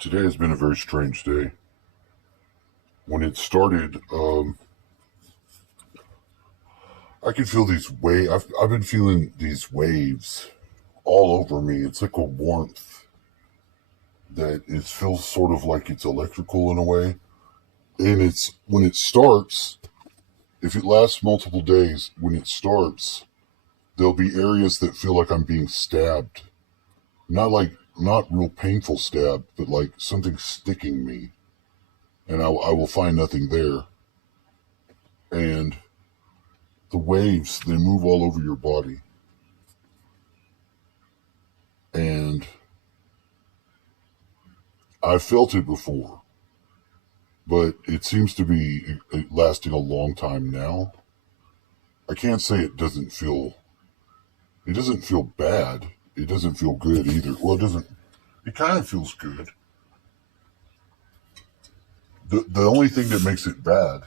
Today has been a very strange day. When it started, I could feel these waves. I've been feeling these waves all over me. It's like a warmth that it feels sort of like it's electrical in a way. And it's when it starts, if it lasts multiple days, when it starts, there'll be areas that feel like I'm being stabbed. Not real painful stab, but like something sticking me. And I will find nothing there. And the waves, they move all over your body. And I've felt it before, but it seems to be lasting a long time now. I can't say it doesn't feel bad. It doesn't feel good either. Well, it kind of feels good. The only thing that makes it bad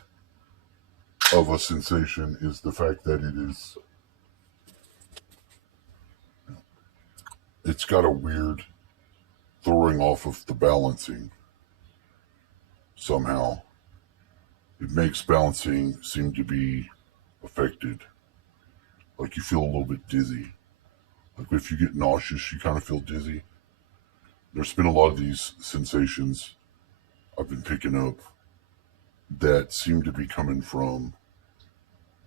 of a sensation is the fact that it's got a weird throwing off of the balancing somehow. It makes balancing seem to be affected. Like you feel a little bit dizzy. Like if you get nauseous, you kind of feel dizzy. There's been a lot of these sensations I've been picking up that seem to be coming from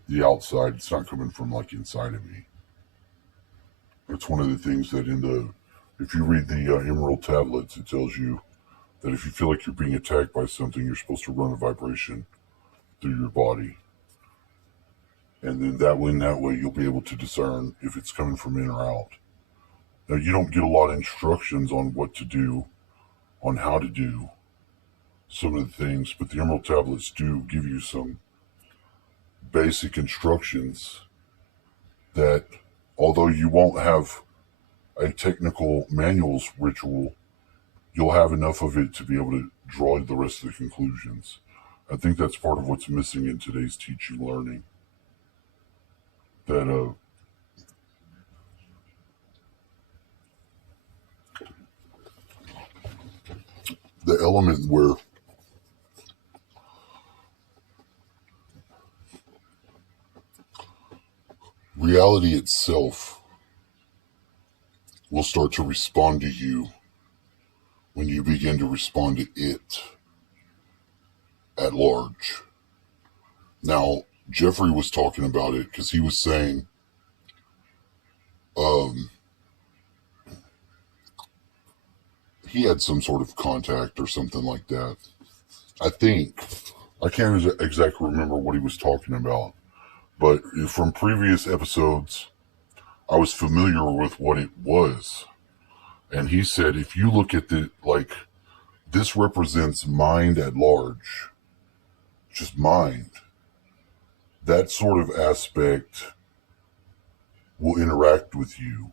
the outside. It's not coming from like inside of me. It's one of the things that if you read the Emerald tablets, it tells you that if you feel like you're being attacked by something, you're supposed to run a vibration through your body. And then that way you'll be able to discern if it's coming from in or out. Now, you don't get a lot of instructions on what to do, on how to do some of the things, but the Emerald tablets do give you some basic instructions that, although you won't have a technical manuals ritual, you'll have enough of it to be able to draw the rest of the conclusions. I think that's part of what's missing in today's teaching learning. That the element where reality itself will start to respond to you when you begin to respond to it at large. Now, Jeffrey was talking about it because he was saying um, he had some sort of contact or something like that. I think. I can't exactly remember what he was talking about, but from previous episodes, I was familiar with what it was. And he said, if you look at this represents mind at large, just mind. That sort of aspect will interact with you.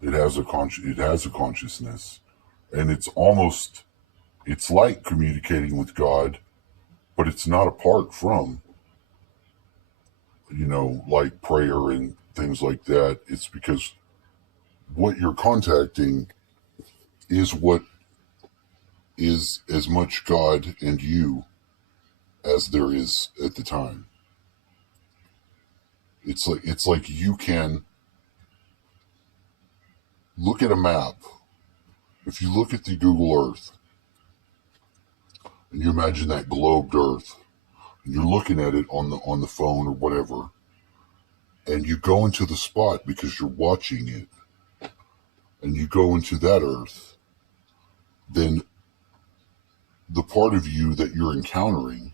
It has a consciousness, and it's like communicating with God, but it's not apart from, like prayer and things like that. It's because what you're contacting is what is as much God and you as there is at the time. It's like you can look at a map. If you look at the Google Earth and you imagine that globed Earth, and you're looking at it on the phone or whatever, and you go into the spot because you're watching it, and you go into that Earth, then the part of you that you're encountering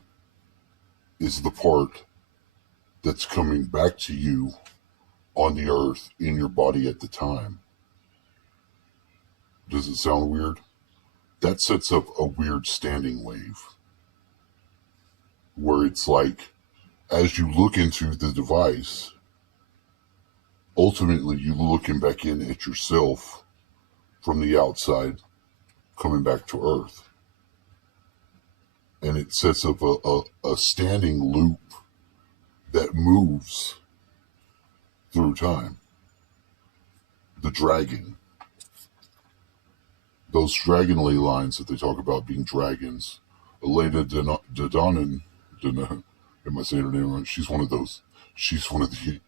is the part that's coming back to you on the Earth in your body at the time. Does it sound weird? That sets up a weird standing wave where it's like, as you look into the device, ultimately you're looking back in at yourself from the outside, coming back to Earth. And it sets up a standing loop that moves through time. The dragon. those dragon ley lines that they talk about being dragons. Elena Dodonin, am I saying her name right? She's one of those. She's one of the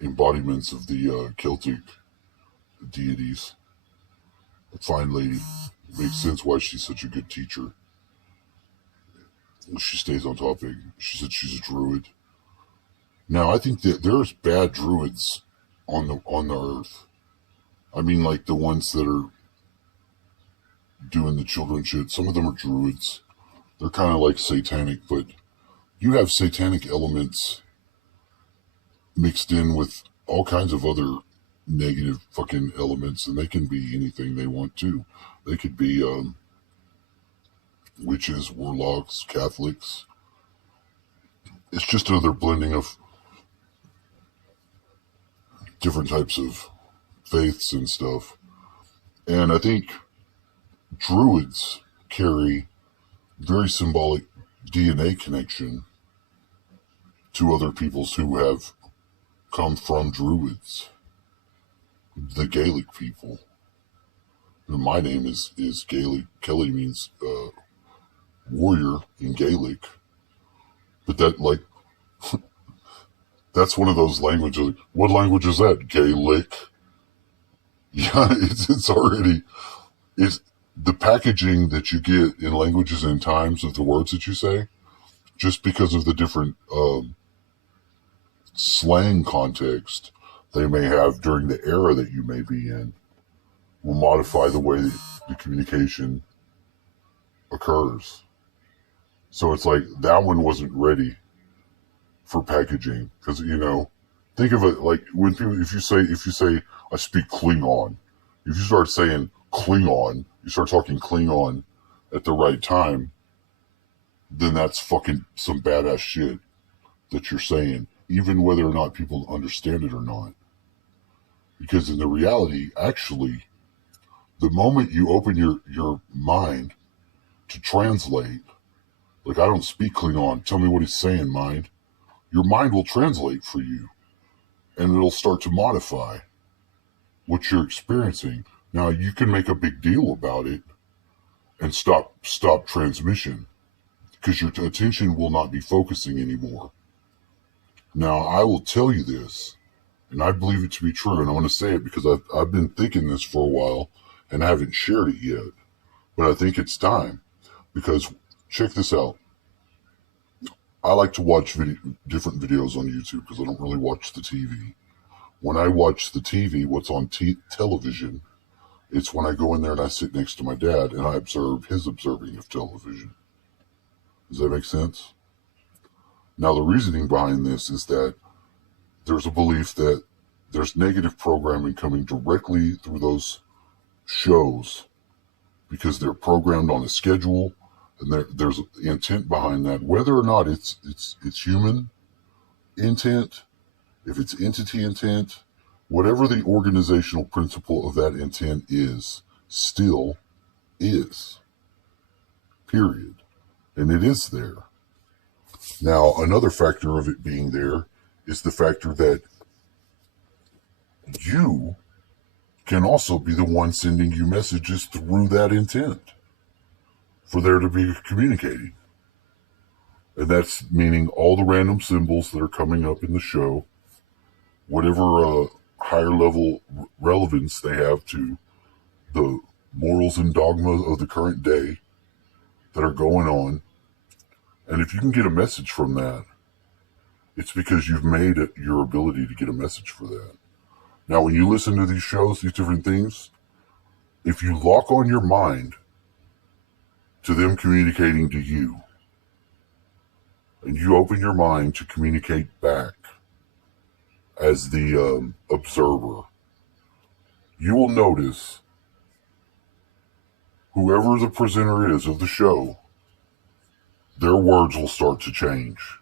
embodiments of the Celtic deities. A fine lady. Makes sense why she's such a good teacher. She stays on topic. She said she's a druid. Now I think that there's bad druids on the earth. I mean, like the ones that are doing the children shit. Some of them are druids. They're kind of like satanic, but you have satanic elements mixed in with all kinds of other negative fucking elements, and they can be anything they want to. They could be witches, warlocks, Catholics. It's just another blending of different types of faiths and stuff. And I think druids carry very symbolic DNA connection to other peoples who have come from druids. The Gaelic people. My name is Gaelic. Kelly means warrior in Gaelic. But that, like, that's one of those languages. What language is that? Gaelic. Yeah, it's already, it's the packaging that you get in languages and times of the words that you say, just because of the different slang context they may have during the era that you may be in, will modify the way that the communication occurs. So it's like that one wasn't ready for packaging because, you know, think of it like when people, if you say I speak Klingon, if you start saying Klingon, you start talking Klingon at the right time, then that's fucking some badass shit that you're saying, even whether or not people understand it or not. Because in the reality, actually, the moment you open your mind to translate, like I don't speak Klingon, tell me what he's saying, mind. Your mind will translate for you, and it'll start to modify what you're experiencing. Now you can make a big deal about it and stop transmission because your attention will not be focusing anymore. Now I will tell you this, and I believe it to be true, and I want to say it because I've been thinking this for a while and I haven't shared it yet, but I think it's time because check this out. I like to watch different videos on YouTube because I don't really watch the TV. When I watch the TV, what's on television, it's when I go in there and I sit next to my dad and I observe his observing of television. Does that make sense? Now, the reasoning behind this is that there's a belief that there's negative programming coming directly through those shows because they're programmed on a schedule, and there's intent behind that. Whether or not it's human intent, if it's entity intent, whatever the organizational principle of that intent is, still is. Period. And it is there. Now, another factor of it being there is the factor that you can also be the one sending you messages through that intent for there to be communicating. And that's meaning all the random symbols that are coming up in the show, whatever higher level relevance they have to the morals and dogma of the current day that are going on. And if you can get a message from that, it's because you've made it your ability to get a message for that. Now, when you listen to these shows, these different things, if you lock on your mind to them communicating to you, and you open your mind to communicate back as the observer, you will notice whoever the presenter is of the show, their words will start to change.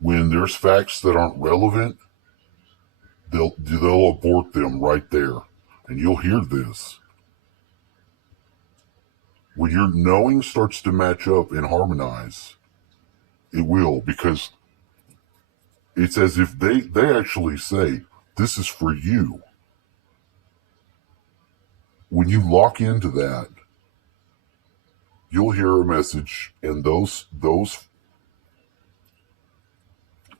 When there's facts that aren't relevant, they'll abort them right there. And you'll hear this. When your knowing starts to match up and harmonize, it will, because it's as if they actually say, this is for you. when you lock into that, you'll hear a message, and those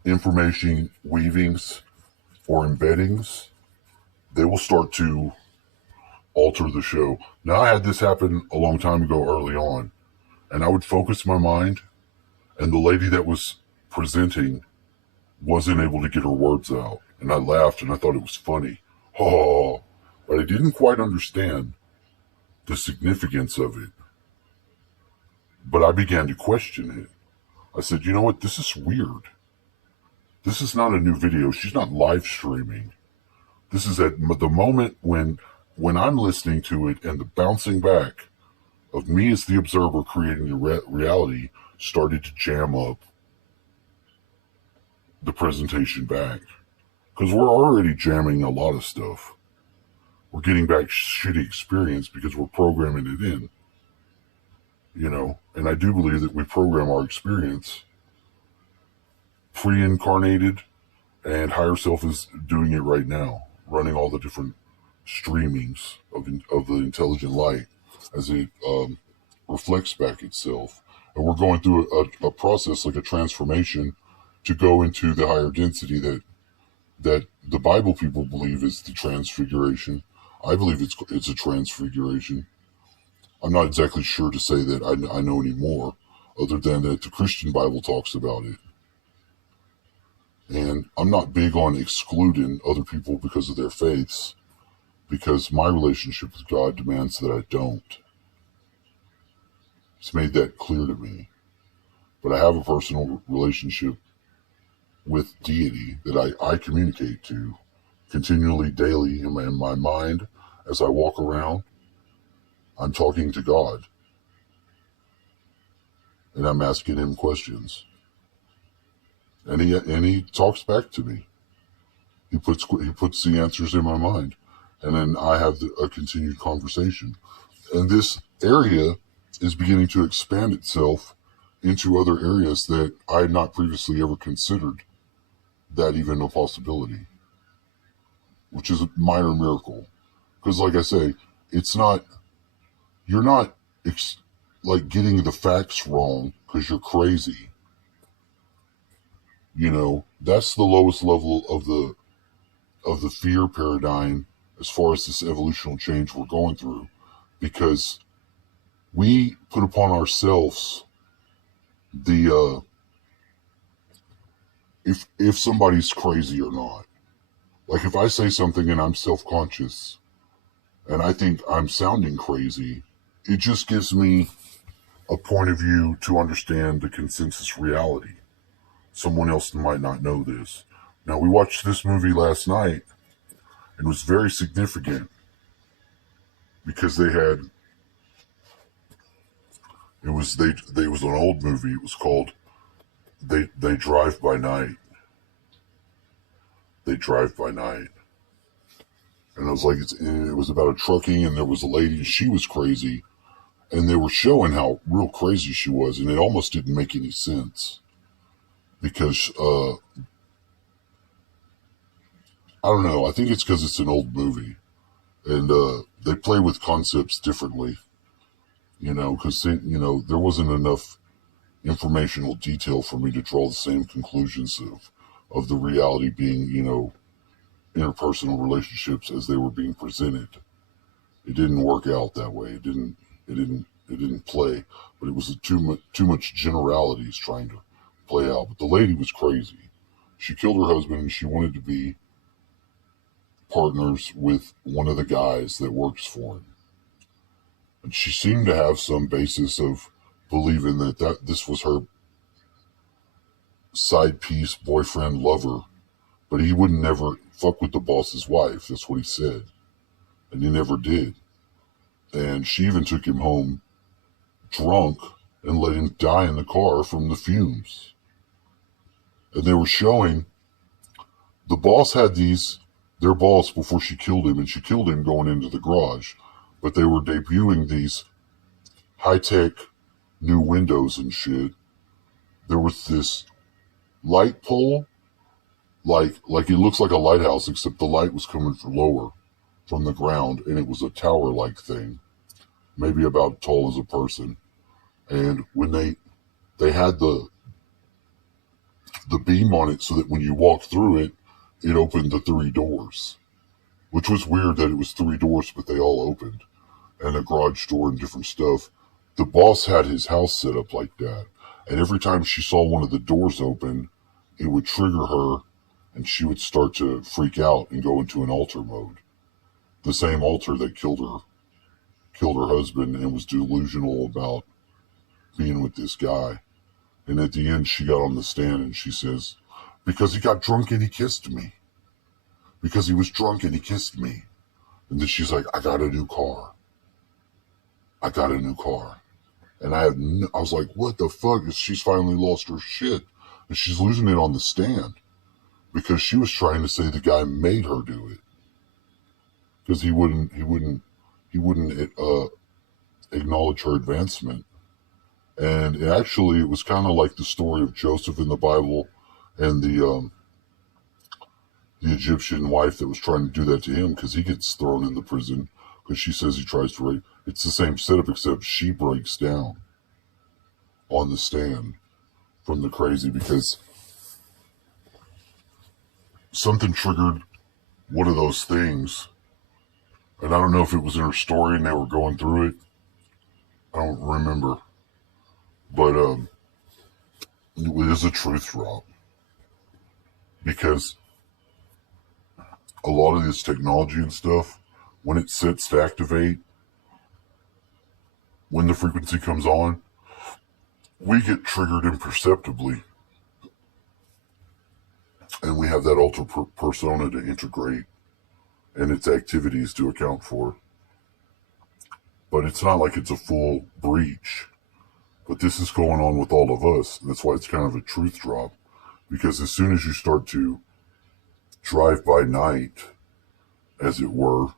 information weavings or embeddings, they will start to alter the show. Now, I had this happen a long time ago early on, and I would focus my mind, and the lady that was presenting wasn't able to get her words out. And I laughed and I thought it was funny. Oh, but I didn't quite understand the significance of it. But I began to question it. I said, you know what? This is weird. This is not a new video. She's not live streaming. This is at the moment when I'm listening to it, and the bouncing back of me as the observer creating the reality started to jam up the presentation back. Because we're already jamming a lot of stuff. We're getting back shitty experience because we're programming it in. You know, and I do believe that we program our experience. Pre-incarnated and higher self is doing it right now, running all the different streamings of the intelligent light as it reflects back itself. And we're going through a process, like a transformation, to go into the higher density that the Bible people believe is the transfiguration. I believe it's a transfiguration. I'm not exactly sure to say that I know any more, other than that the Christian Bible talks about it. And I'm not big on excluding other people because of their faiths, because my relationship with God demands that I don't. It's made that clear to me. But I have a personal relationship with deity that I communicate to continually, daily in my mind. As I walk around, I'm talking to God. And I'm asking him questions. And he talks back to me. He puts the answers in my mind. And then I have a continued conversation. And this area is beginning to expand itself into other areas that I had not previously ever considered that even a possibility, which is a minor miracle. Because like I say, you're not like getting the facts wrong because you're crazy. You know, that's the lowest level of the fear paradigm as far as this evolutional change we're going through, because we put upon ourselves the if somebody's crazy or not. Like if I say something and I'm self-conscious and I think I'm sounding crazy, it just gives me a point of view to understand the consensus reality. Someone else might not know this. Now, we watched this movie last night, and it was very significant because it was an old movie. It was called They Drive by Night. They Drive by Night. And I was like, it was about a trucking, and there was a lady, and she was crazy, and they were showing how real crazy she was, and it almost didn't make any sense because I don't know. I think it's because it's an old movie, and they play with concepts differently. You know, because there wasn't enough informational detail for me to draw the same conclusions of the reality being, interpersonal relationships as they were being presented. It didn't work out that way. It didn't play. But it was too much generalities trying to play out. But the lady was crazy. She killed her husband, and she wanted to be partners with one of the guys that works for him. And she seemed to have some basis of believing that this was her side piece, boyfriend, lover, but he would never fuck with the boss's wife. That's what he said. And he never did. And she even took him home drunk and let him die in the car from the fumes. And they were showing the boss had their boss before she killed him, and she killed him going into the garage. But they were debuting these high-tech new windows and shit. There was this light pole, like it looks like a lighthouse, except the light was coming from lower. from the ground, and it was a tower-like thing, maybe about tall as a person. And when they had the beam on it so that when you walked through it, it opened the three doors, which was weird that it was three doors, but they all opened, and a garage door and different stuff. The boss had his house set up like that, and every time she saw one of the doors open, it would trigger her, and she would start to freak out and go into an altar mode. The same altar that killed her husband, and was delusional about being with this guy. And at the end, she got on the stand and she says, "Because he got drunk and he kissed me. Because he was drunk and he kissed me." And then she's like, "I got a new car. I got a new car." And I was like, what the fuck? She's finally lost her shit. And she's losing it on the stand because she was trying to say the guy made her do it. Because he wouldn't acknowledge her advancement. And it was kind of like the story of Joseph in the Bible and the Egyptian wife that was trying to do that to him because he gets thrown in the prison because she says he tries to rape. It's the same setup except she breaks down on the stand from the crazy because something triggered one of those things. And I don't know if it was in her story and they were going through it. I don't remember. But it is a truth drop because a lot of this technology and stuff, when it sits to activate, when the frequency comes on, we get triggered imperceptibly. And we have that alter persona to integrate and its activities to account for. But it's not like it's a full breach. But this is going on with all of us. And that's why it's kind of a truth drop. Because as soon as you start to drive by night, as it were,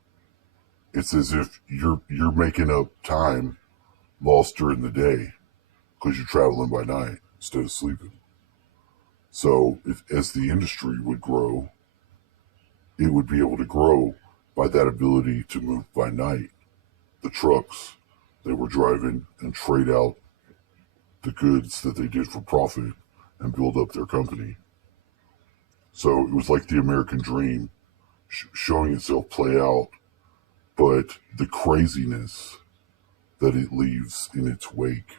it's as if you're making up time lost during the day because you're traveling by night instead of sleeping. So as the industry would grow, it would be able to grow by that ability to move by night. The trucks they were driving and trade out the goods that they did for profit and build up their company. So it was like the American dream showing itself play out, but the craziness that it leaves in its wake